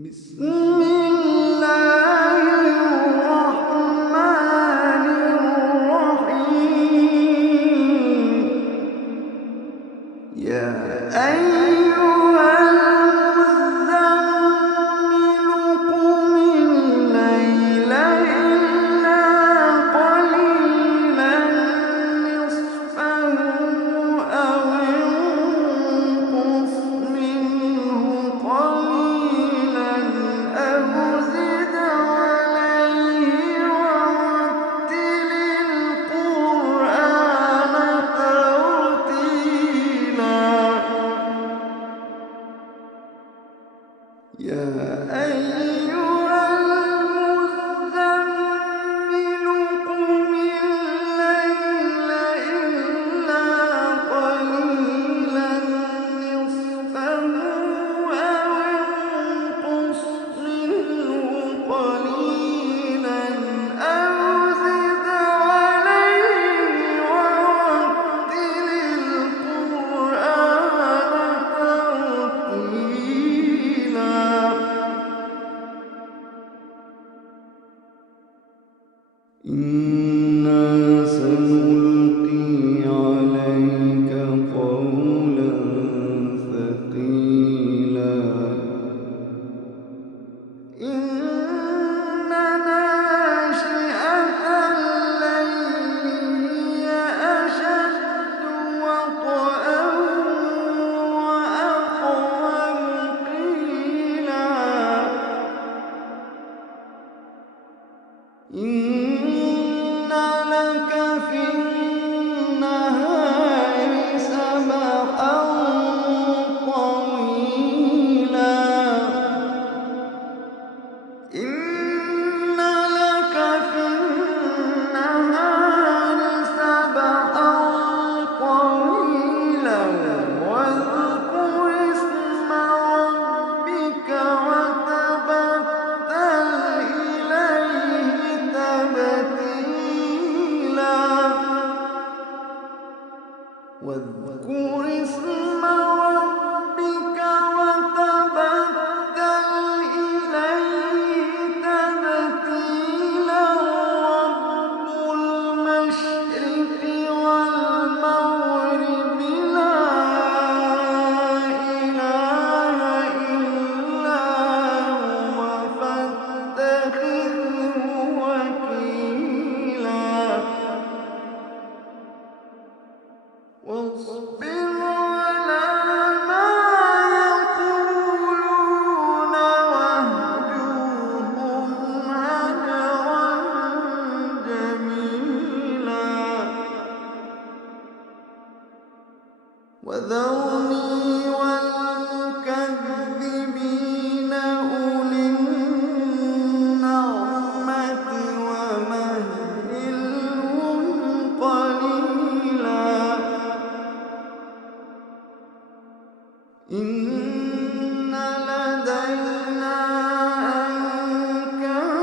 بسم الله الرحمن الرحيم. يا أيها المزمل قم الليل إلا قليلا نصفه أو انقص منه قليلا أو زد عليه ورتل القرآن ترتيلا. يا أيها المزمل قم الليل إلا قليلا نصفه أو انقص منه قليلا أو زد عليه ورتل القرآن ترتيلا. إنا سنلقي عليك قولا ثقيلا. إن ناشئة الليل هي أشد وطئا وأقوم قيلا. إن لك في النهار سبحا طويلا. إن لك في النهار سبحا طويلا واذكر اسم ربك وتبتل إليه تبتيلا. واذكر اسم ربك وتبتل إليه تبتيلا. رب المشرق والمغرب لا إله إلا هو فاتخذه وكيلا. واصبر على ما يقولون واهجرهم هجرا جميلا. وذرني والمكذبين أولي النعمة ومهلهم قليلا. إن لدينا أنكالا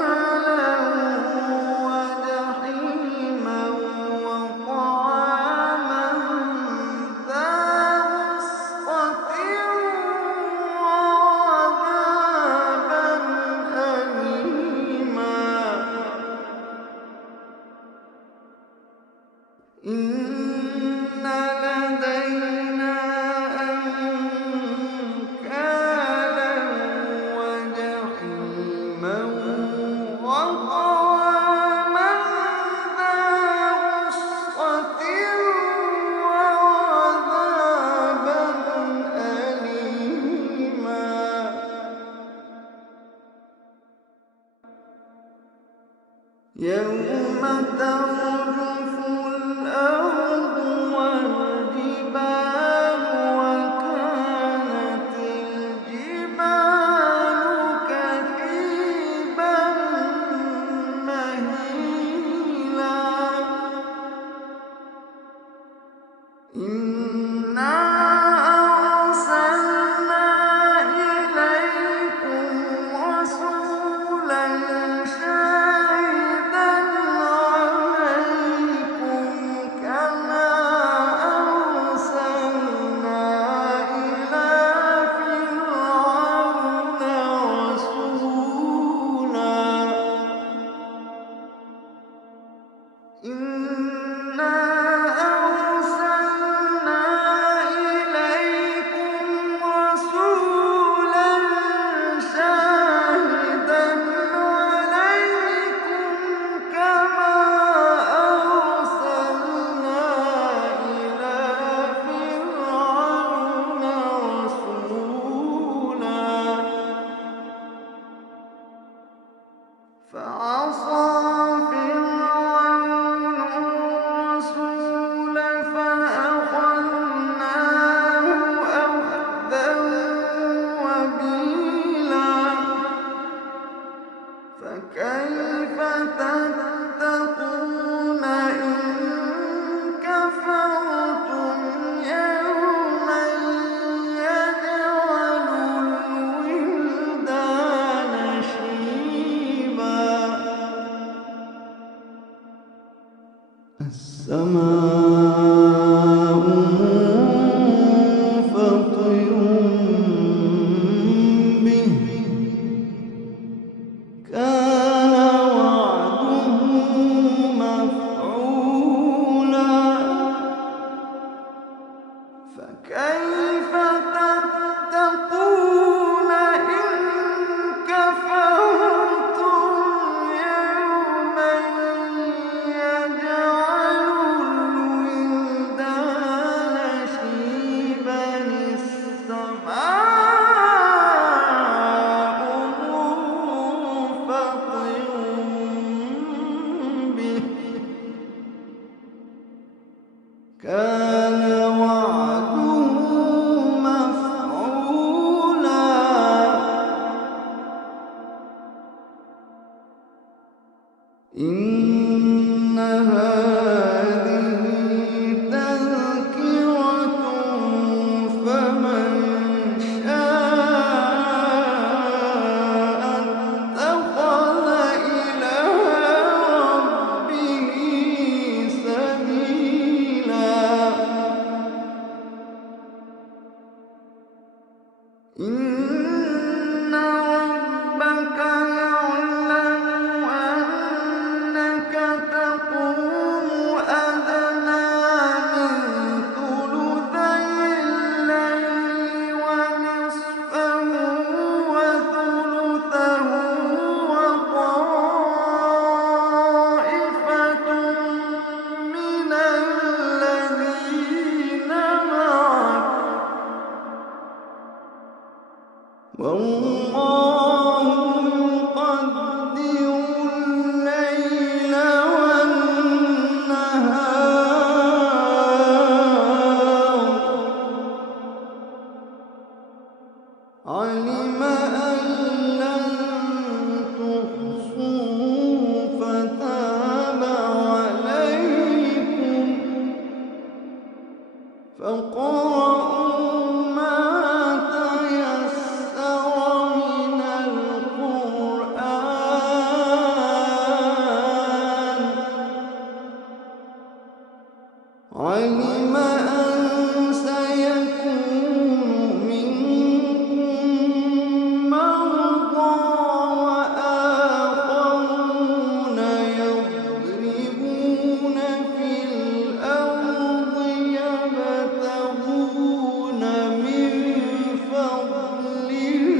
وجحيما وطعاما ذا غصة وعذابا أليما. إن لدينا أنكالا وجحيما وطعاما ذا غصة وعذابا أليما. يوم ترجف الأرض والجبال وكانت الجبال كثيبا مهيلا. إنا أرسلنا إليكم رسولا شاهدا عليكم والسماء منفطر به كان وعده مفعولا فكيف تتقون إن كفرتم يوما يجعل الولدان شيبا السماء منفطر به كان وعده مفعولا إن هذه تذكرة فمن شاء اتخذ إلى ربه سبيلا إن ربك يعلم أنك تقوم أدنى من ثلثي الليل ونصفه وثلثه وطائفة من الذين معك والله يقدر الليل والنهار علم أن لن تحصوا فتاب عليكم فاقرؤوا ما تيسر من القرآن علم أن سيكون منكم مرضى وآخرون يضربون في الأرض يبتغون من فضل الله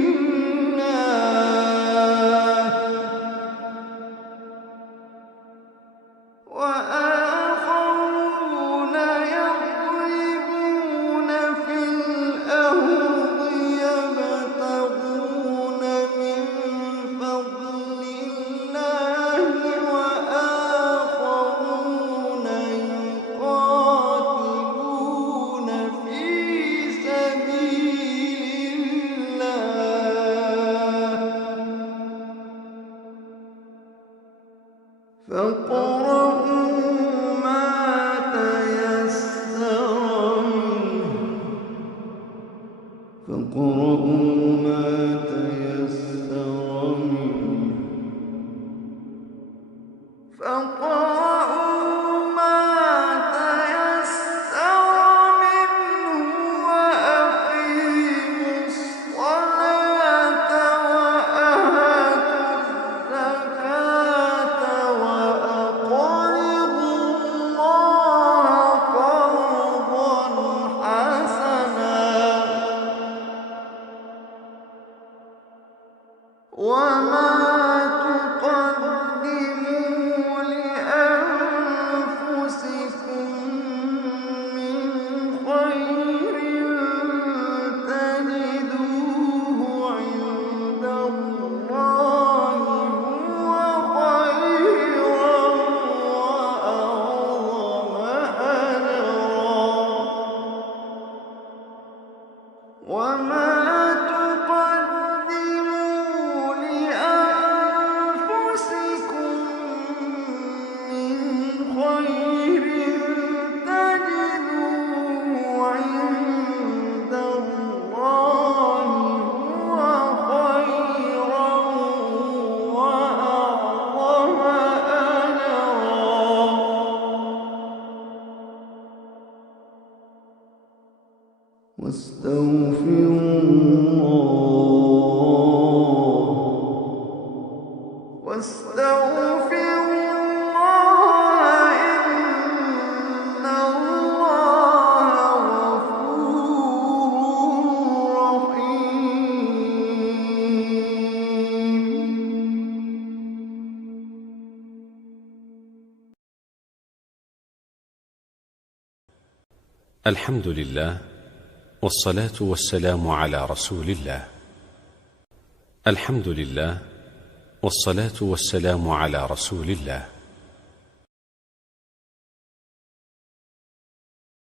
وآخرون يضربون في الأرض يبتغون من فضل الله وآخرون يقاتلون في سبيل الله فاقرؤوا ما تيسر منه وأقيموا الصلاة وآتوا الزكاة وأقرضوا الله قرضا حسنا وما تقدموا لأنفسكم من خير تجدوه عند الله هو خيرا وأعظم أجرا وما تقدموا إن الله غفور رحيم. الحمد لله، والصلاة والسلام على رسول الله. الحمد لله، والصلاة والسلام على رسول الله.